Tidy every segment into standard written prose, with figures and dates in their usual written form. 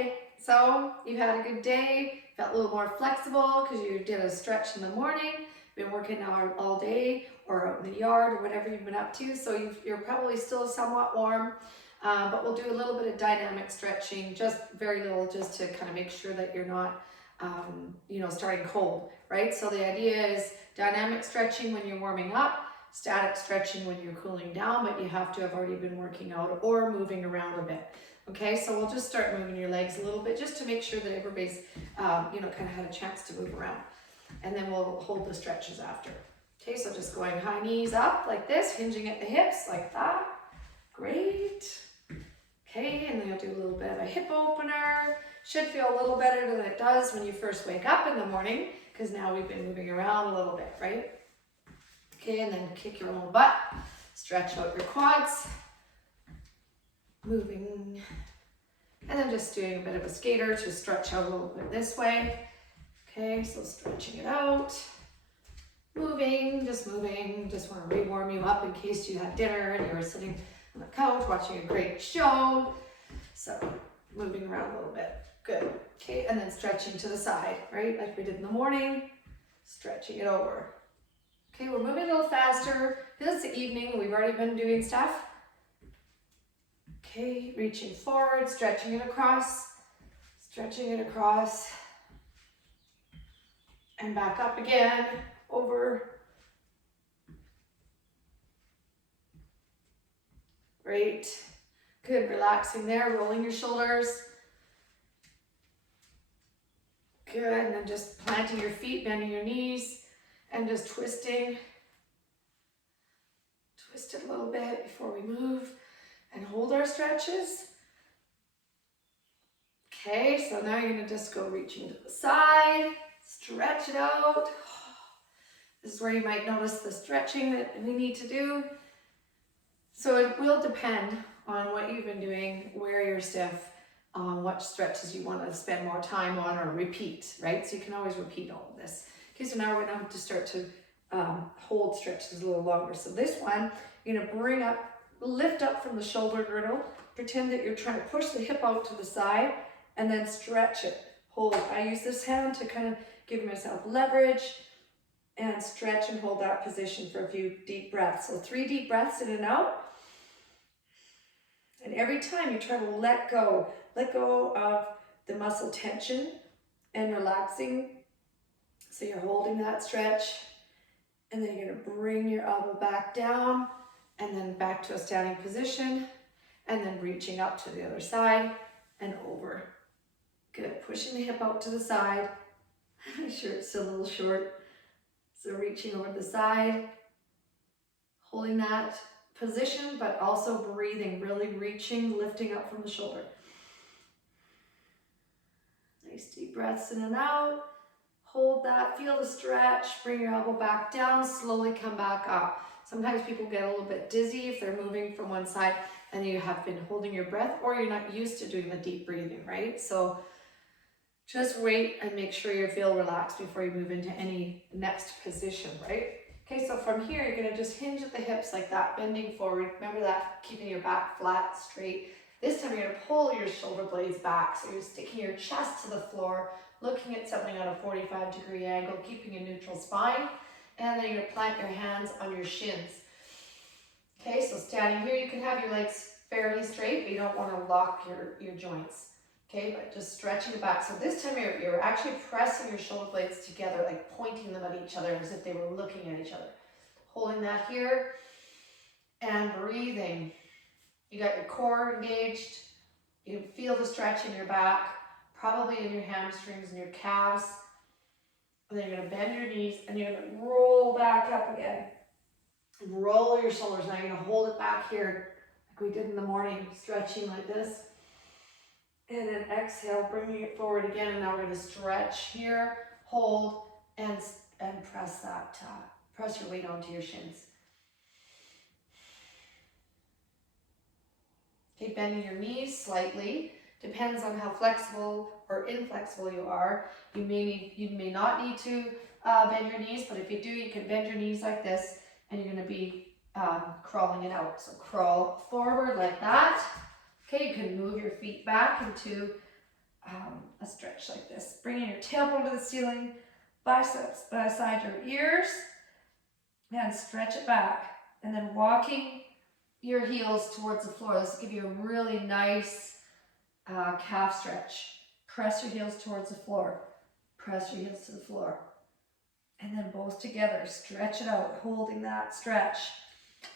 Okay, so you've had a good day, felt a little more flexible because you did a stretch in the morning, been working out all day or out in the yard or whatever you've been up to, so you're probably still somewhat warm, but we'll do a little bit of dynamic stretching, just very little, just to kind of make sure that you're not starting cold, right? So the idea is dynamic stretching when you're warming up, static stretching when you're cooling down, but you have to have already been working out or moving around a bit. Okay, so we'll just start moving your legs a little bit just to make sure that everybody's, kind of had a chance to move around. And then we'll hold the stretches after. Okay, so just going high knees up like this, hinging at the hips like that. Great. Okay, and then you'll do a little bit of a hip opener. Should feel a little better than it does when you first wake up in the morning, because now we've been moving around a little bit, right? Okay, and then kick your own butt. Stretch out your quads. Moving. And then just doing a bit of a skater to stretch out a little bit this way. Okay, so stretching it out. Moving. Just want to re-warm you up in case you had dinner and you were sitting on the couch watching a great show. So moving around a little bit. Good. Okay, and then stretching to the side, right? Like we did in the morning. Stretching it over. Okay, we're moving a little faster because it's the evening. We've already been doing stuff. Okay, reaching forward, stretching it across, and back up again, over. Great. Good, relaxing there, rolling your shoulders. Good, and then just planting your feet, bending your knees, and just twisting. Twist it a little bit before we move. And hold our stretches. Okay, so now you're going to just go reaching to the side, stretch it out. This is where you might notice the stretching that we need to do. So it will depend on what you've been doing, where you're stiff, what stretches you want to spend more time on or repeat, right? So you can always repeat all of this. Okay, so now we're going to have to start to hold stretches a little longer. So this one, you're going to bring up, lift up from the shoulder girdle, pretend that you're trying to push the hip out to the side, and then stretch it. Hold. I use this hand to kind of give myself leverage and stretch and hold that position for a few deep breaths. So 3 deep breaths in and out. And every time you try to let go of the muscle tension and relaxing. So you're holding that stretch, and then you're going to bring your elbow back down, and then back to a standing position, and then reaching up to the other side and over. Good, pushing the hip out to the side. My shirt's still a little short. So reaching over the side, holding that position, but also breathing, really reaching, lifting up from the shoulder. Nice deep breaths in and out. Hold that, feel the stretch, bring your elbow back down, slowly come back up. Sometimes people get a little bit dizzy if they're moving from one side and you have been holding your breath, or you're not used to doing the deep breathing, right? So just wait and make sure you feel relaxed before you move into any next position, right? Okay, so from here, you're gonna just hinge at the hips like that, bending forward. Remember that, keeping your back flat, straight. This time you're gonna pull your shoulder blades back. So you're sticking your chest to the floor, looking at something at a 45-degree angle, keeping a neutral spine. And then you're going to plant your hands on your shins. Okay, so standing here, you can have your legs fairly straight, but you don't want to lock your joints. Okay, but just stretching it back. So this time you're actually pressing your shoulder blades together, like pointing them at each other as if they were looking at each other. Holding that here and breathing. You got your core engaged. You can feel the stretch in your back, probably in your hamstrings and your calves. And then you're going to bend your knees and you're going to roll back up again. Roll your shoulders. Now you're going to hold it back here like we did in the morning, stretching like this. And then exhale, bringing it forward again. And now we're going to stretch here, hold, and press that, press your weight onto your shins. Okay, bending your knees slightly. Depends on how flexible or inflexible you are. You may not need to bend your knees, but if you do, you can bend your knees like this, and you're going to be crawling it out. So crawl forward like that. Okay, you can move your feet back into a stretch like this. Bringing your tailbone to the ceiling, biceps beside your ears, and stretch it back. And then walking your heels towards the floor. This will give you a really nice calf stretch. Press your heels towards the floor. Press your heels to the floor. And then both together, stretch it out, holding that stretch.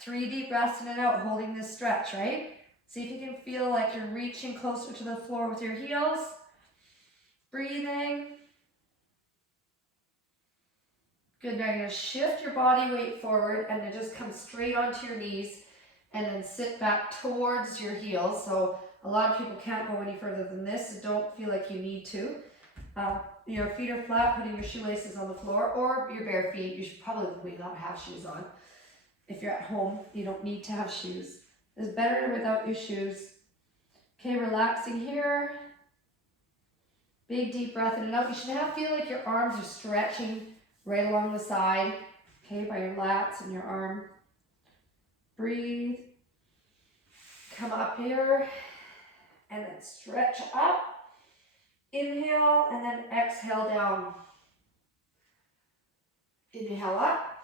3 deep breaths in and out, holding this stretch, right? See if you can feel like you're reaching closer to the floor with your heels. Breathing. Good, now you're going to shift your body weight forward and then just come straight onto your knees and then sit back towards your heels. So a lot of people can't go any further than this, so don't feel like you need to. Your feet are flat, putting your shoelaces on the floor, or your bare feet. You should probably not have shoes on. If you're at home, you don't need to have shoes. It's better without your shoes. Okay, relaxing here. Big deep breath in and out. You should feel like your arms are stretching right along the side, okay, by your lats and your arm. Breathe. Come up here and then stretch up. Inhale and then exhale down. Inhale up.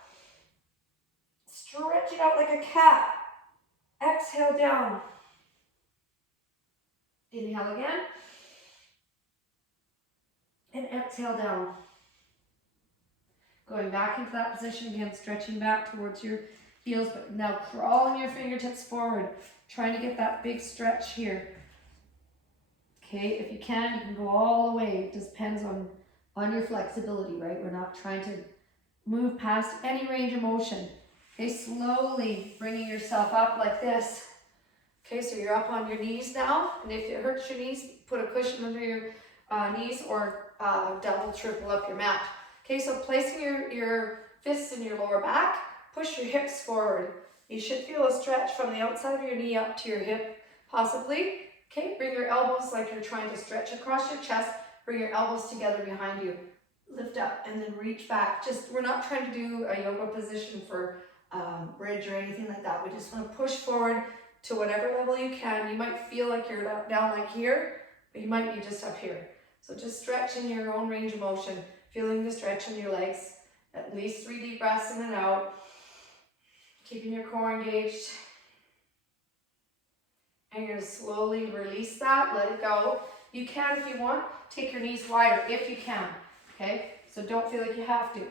Stretch it out like a cat. Exhale down. Inhale again. And exhale down. Going back into that position again, stretching back towards your heels, but now crawling your fingertips forward, trying to get that big stretch here. Okay, if you can go all the way. It just depends on your flexibility, right? We're not trying to move past any range of motion. Okay, slowly bringing yourself up like this. Okay, so you're up on your knees now, and if it hurts your knees, put a cushion under your knees or double, triple up your mat. Okay, so placing your fists in your lower back, push your hips forward. You should feel a stretch from the outside of your knee up to your hip, possibly. Okay, bring your elbows like you're trying to stretch across your chest. Bring your elbows together behind you. Lift up and then reach back. We're not trying to do a yoga position for bridge or anything like that. We just want to push forward to whatever level you can. You might feel like you're down like here, but you might be just up here. So just stretch in your own range of motion, feeling the stretch in your legs. At least 3 deep breaths in and out. Keeping your core engaged. And you're going to slowly release that, let it go. You can, if you want, take your knees wider, if you can, okay? So don't feel like you have to.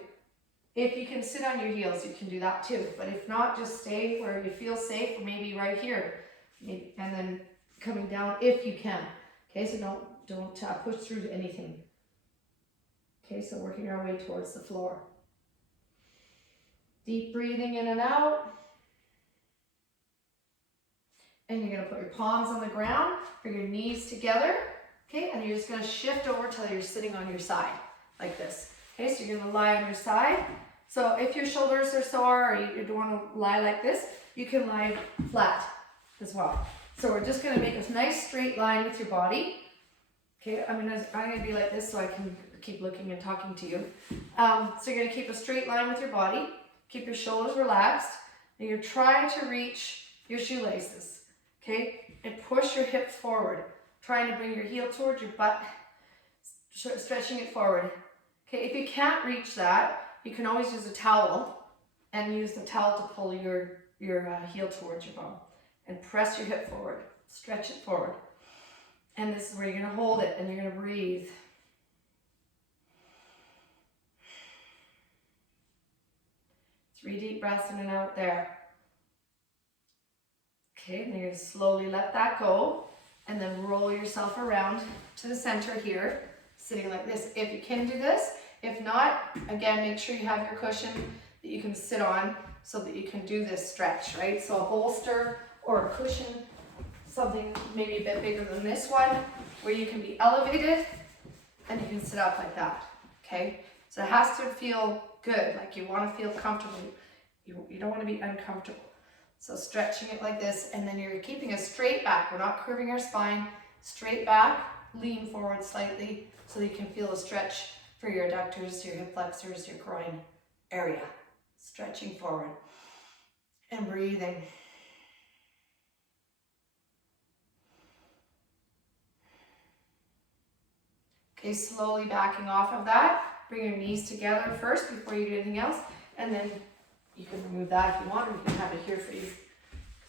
If you can sit on your heels, you can do that too. But if not, just stay where you feel safe, maybe right here. And then coming down if you can. Okay, so don't push through to anything. Okay, so working our way towards the floor. Deep breathing in and out. And you're going to put your palms on the ground, bring your knees together, okay? And you're just going to shift over till you're sitting on your side, like this. Okay, so you're going to lie on your side. So if your shoulders are sore or you don't want to lie like this, you can lie flat as well. So we're just going to make a nice straight line with your body. Okay, I'm going to be like this so I can keep looking and talking to you. So you're going to keep a straight line with your body. Keep your shoulders relaxed. And you're trying to reach your shoelaces. Okay, and push your hips forward, trying to bring your heel towards your butt, stretching it forward. Okay, if you can't reach that, you can always use a towel and use the towel to pull your heel towards your bum and press your hip forward, stretch it forward. And this is where you're going to hold it and you're going to breathe. Three deep breaths in and out there. Okay, and you're going to slowly let that go and then roll yourself around to the center here, sitting like this. If you can do this, if not, again, make sure you have your cushion that you can sit on so that you can do this stretch, right? So a bolster or a cushion, something maybe a bit bigger than this one, where you can be elevated and you can sit up like that, okay? So it has to feel good, like you want to feel comfortable. You don't want to be uncomfortable. So stretching it like this, and then you're keeping a straight back. We're not curving our spine. Straight back, lean forward slightly so that you can feel a stretch for your adductors, your hip flexors, your groin area. Stretching forward and breathing. Okay, slowly backing off of that. Bring your knees together first before you do anything else. And then you can remove that if you want, or you can have it here for you.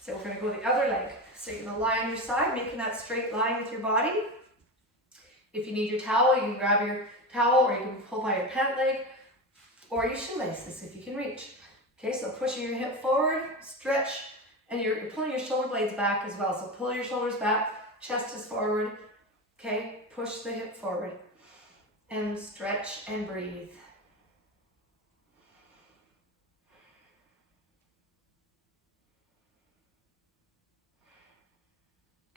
So we're gonna go the other leg. So you're gonna lie on your side, making that straight line with your body. If you need your towel, you can grab your towel, or you can pull by your pant leg, or your shoelaces if you can reach. Okay, so pushing your hip forward, stretch, and you're pulling your shoulder blades back as well. So pull your shoulders back, chest is forward. Okay, push the hip forward and stretch and breathe.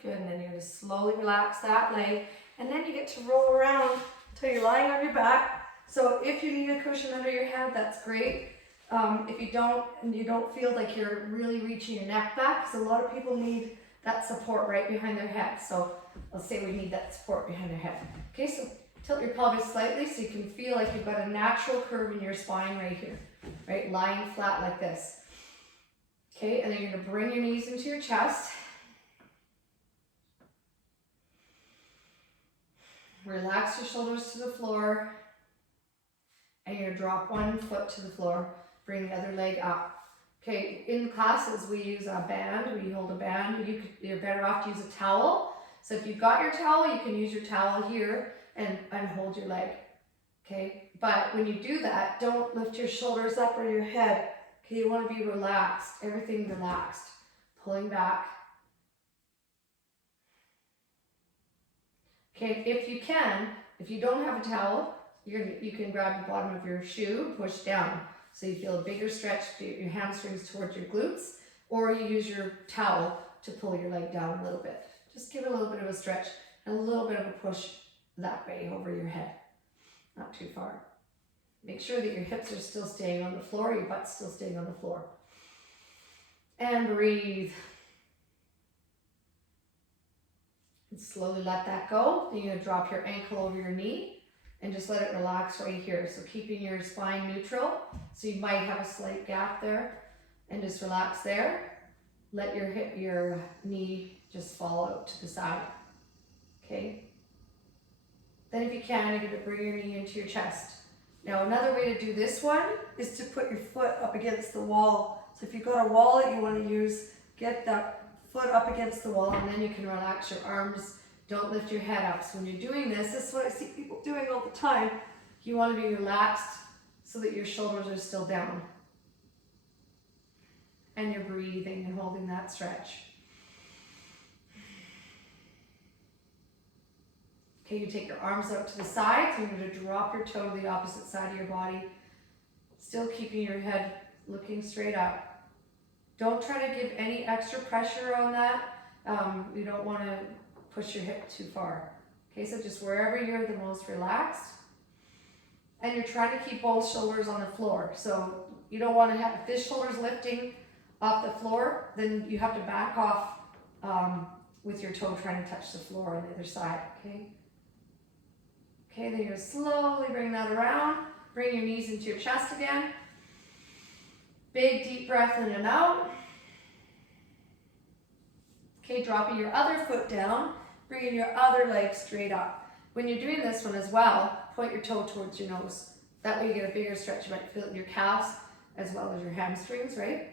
Good, and then you're going to slowly relax that leg, and then you get to roll around until you're lying on your back. So if you need a cushion under your head, that's great. If you don't, and you don't feel like you're really reaching your neck back, because a lot of people need that support right behind their head. So let's say we need that support behind their head. Okay, so tilt your pelvis slightly so you can feel like you've got a natural curve in your spine right here, right? Lying flat like this. Okay, and then you're going to bring your knees into your chest. Relax your shoulders to the floor, and you're going to drop one foot to the floor. Bring the other leg up. Okay, in classes we use a band. We hold a band. You're better off to use a towel. So if you've got your towel, you can use your towel here and hold your leg. Okay, but when you do that, don't lift your shoulders up or your head. Okay, you want to be relaxed. Everything relaxed. Pulling back. Okay, if you can, if you don't have a towel, you can grab the bottom of your shoe, push down. So you feel a bigger stretch to your hamstrings towards your glutes, or you use your towel to pull your leg down a little bit. Just give it a little bit of a stretch and a little bit of a push that way over your head, not too far. Make sure that your hips are still staying on the floor, your butt's still staying on the floor. And breathe. And slowly let that go. Then you're going to drop your ankle over your knee and just let it relax right here. So keeping your spine neutral. So you might have a slight gap there, and just relax there. Let your knee just fall out to the side. Okay. Then if you can, you're going to bring your knee into your chest. Now another way to do this one is to put your foot up against the wall. So if you've got a wall that you want to use, get that foot up against the wall, and then you can relax your arms. Don't lift your head up. So when you're doing this is what I see people doing all the time. You want to be relaxed so that your shoulders are still down. And you're breathing and holding that stretch. Okay, you take your arms out to the sides. You're going to drop your toe to the opposite side of your body. Still keeping your head looking straight up. Don't try to give any extra pressure on that. You don't want to push your hip too far. Okay, so just wherever you're the most relaxed. And you're trying to keep both shoulders on the floor. So you don't want to have, if this shoulder's lifting off the floor, then you have to back off with your toe trying to touch the floor on the other side, okay? Okay, then you're going to slowly bring that around. Bring your knees into your chest again. Big deep breath in and out. Okay, dropping your other foot down. Bringing your other leg straight up. When you're doing this one as well, point your toe towards your nose. That way you get a bigger stretch. You might feel it in your calves as well as your hamstrings, right?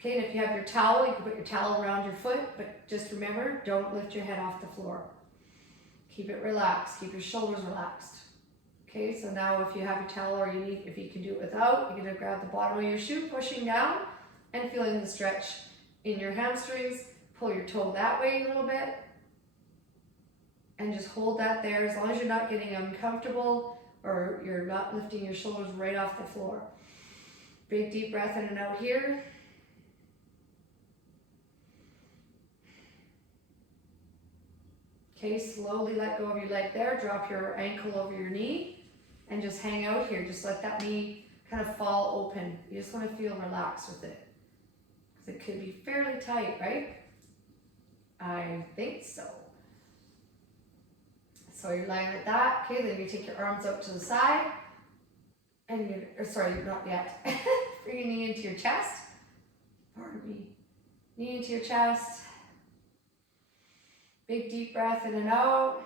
Okay, and if you have your towel, you can put your towel around your foot, but just remember, don't lift your head off the floor. Keep it relaxed. Keep your shoulders relaxed. Okay, so now if you have your towel, or if you can do it without, you're going to grab the bottom of your shoe, pushing down and feeling the stretch in your hamstrings. Pull your toe that way a little bit. And just hold that there as long as you're not getting uncomfortable or you're not lifting your shoulders right off the floor. Big deep breath in and out here. Okay, slowly let go of your leg there. Drop your ankle over your knee and just hang out here. Just let that knee kind of fall open. You just want to feel relaxed with it, because it could be fairly tight, right? I think so. So you're lying like that. Okay, then you take your arms out to the side. And not yet. Bring your knee into your chest. Pardon me. Knee into your chest. Big deep breath in and out.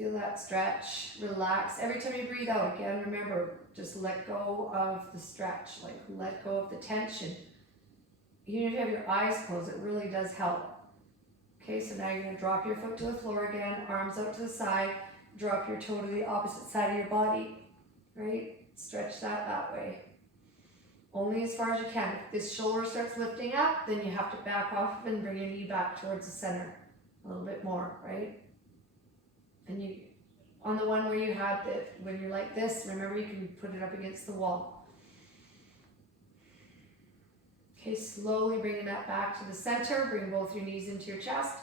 Feel that stretch, relax. Every time you breathe out, again, remember, just let go of the stretch, like let go of the tension. Even if you have your eyes closed, it really does help. Okay, so now you're gonna drop your foot to the floor again, arms out to the side, drop your toe to the opposite side of your body, right? Stretch that way. Only as far as you can. If this shoulder starts lifting up, then you have to back off and bring your knee back towards the center a little bit more, right? And you, on the one where you have it, when you're like this, remember you can put it up against the wall. Okay, slowly bringing that back to the center. Bring both your knees into your chest,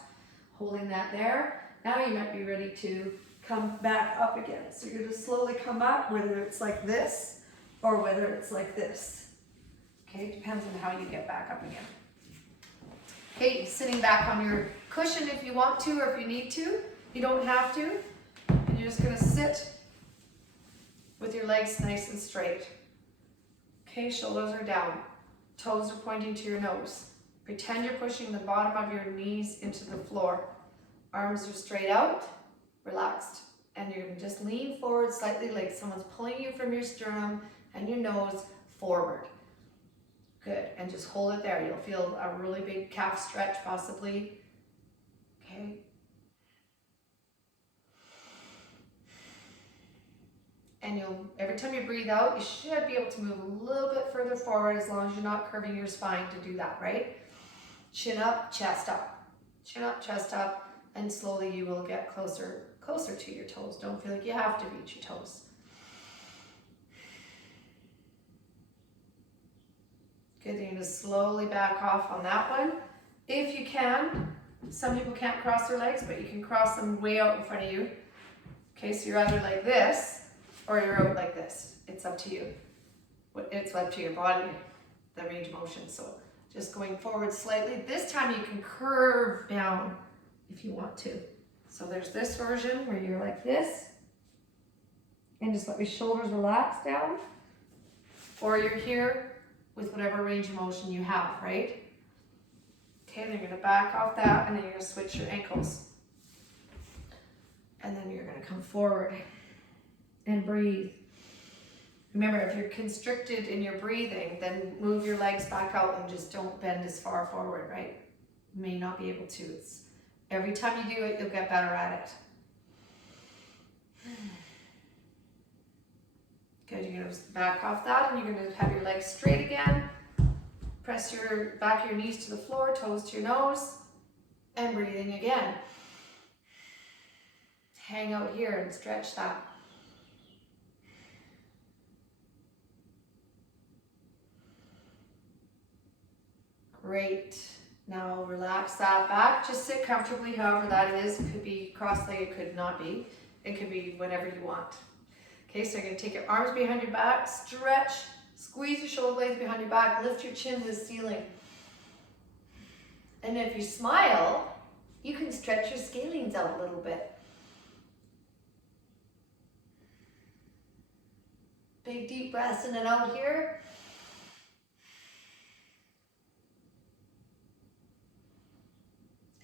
holding that there. Now you might be ready to come back up again. So you're going to slowly come up, whether it's like this or whether it's like this. Okay, depends on how you get back up again. Okay, sitting back on your cushion if you want to or if you need to. You don't have to. And you're just going to sit with your legs nice and straight. Okay, shoulders are down. Toes are pointing to your nose. Pretend you're pushing the bottom of your knees into the floor. Arms are straight out, relaxed. And you're going to just lean forward slightly like someone's pulling you from your sternum and your nose forward. Good, and just hold it there. You'll feel a really big calf stretch possibly. Okay. And every time you breathe out, you should be able to move a little bit further forward as long as you're not curving your spine to do that, right? Chin up, chest up. Chin up, chest up, and slowly you will get closer to your toes. Don't feel like you have to reach your toes. Good, you're going to slowly back off on that one. If you can, some people can't cross their legs, but you can cross them way out in front of you. Okay, so you're either like this, or you're out like this. It's up to you. It's up to your body, the range of motion. So just going forward slightly. This time you can curve down if you want to. So there's this version where you're like this, and just let your shoulders relax down. Or you're here with whatever range of motion you have, right? Okay, then you're gonna back off that, and then you're gonna switch your ankles. And then you're gonna come forward and breathe. Remember, if you're constricted in your breathing, then move your legs back out and just don't bend as far forward, right? You may not be able to. Every time you do it, you'll get better at it. Good, you're gonna back off that and you're gonna have your legs straight again. Press your back of your knees to the floor, toes to your nose, and breathing again. Hang out here and stretch that. Great. Now relax that back. Just sit comfortably, however that is. It could be cross-legged, it could not be. It could be whatever you want. Okay, so you're going to take your arms behind your back, stretch, squeeze your shoulder blades behind your back, lift your chin to the ceiling. And if you smile, you can stretch your scalenes out a little bit. Big deep breaths in and out here.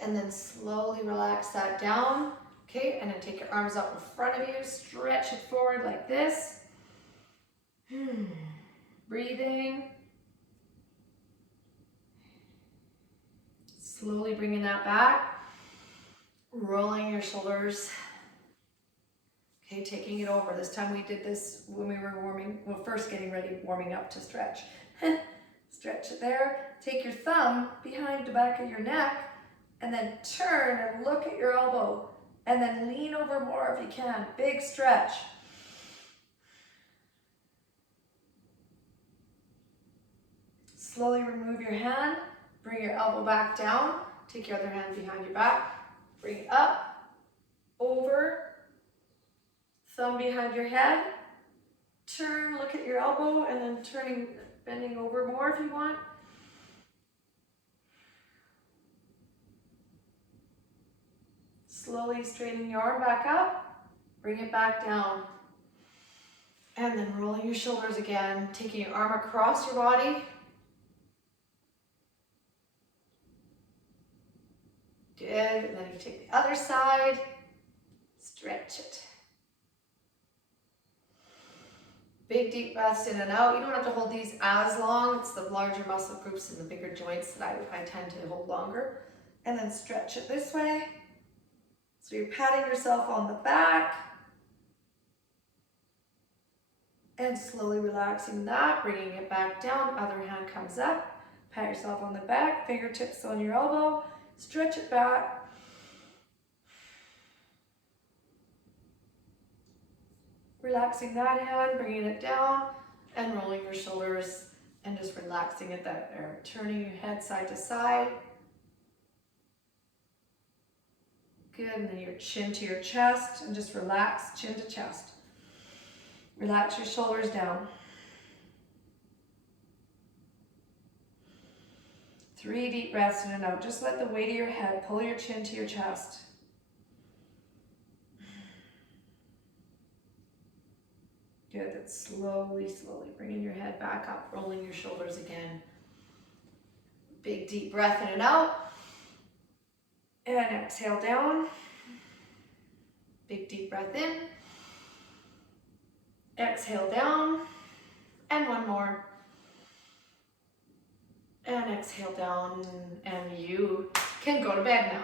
And then slowly relax that down. Okay, and then take your arms up in front of you, stretch it forward like this. Breathing. Slowly bringing that back. Rolling your shoulders. Okay, taking it over. This time we did this when we were first getting ready, warming up to stretch. Stretch it there. Take your thumb behind the back of your neck and then turn and look at your elbow. And then lean over more if you can. Big stretch. Slowly remove your hand. Bring your elbow back down. Take your other hand behind your back. Bring it up, over, thumb behind your head. Turn, look at your elbow, and then bending over more if you want. Slowly straightening your arm back up, bring it back down. And then rolling your shoulders again, taking your arm across your body. Good, and then you take the other side. Stretch it. Big deep breaths in and out. You don't have to hold these as long. It's the larger muscle groups and the bigger joints that I tend to hold longer. And then stretch it this way. So you're patting yourself on the back. And slowly relaxing that, bringing it back down. Other hand comes up. Pat yourself on the back, fingertips on your elbow. Stretch it back. Relaxing that hand, bringing it down, and rolling your shoulders, and just relaxing it there. Turning your head side to side. Good, and then your chin to your chest, and just relax, chin to chest. Relax your shoulders down. 3 deep breaths in and out. Just let the weight of your head pull your chin to your chest. Good, then slowly, slowly bringing your head back up, rolling your shoulders again. Big deep breath in and out. And exhale down. Big deep breath in. Exhale down. And one more. And exhale down. And you can go to bed now.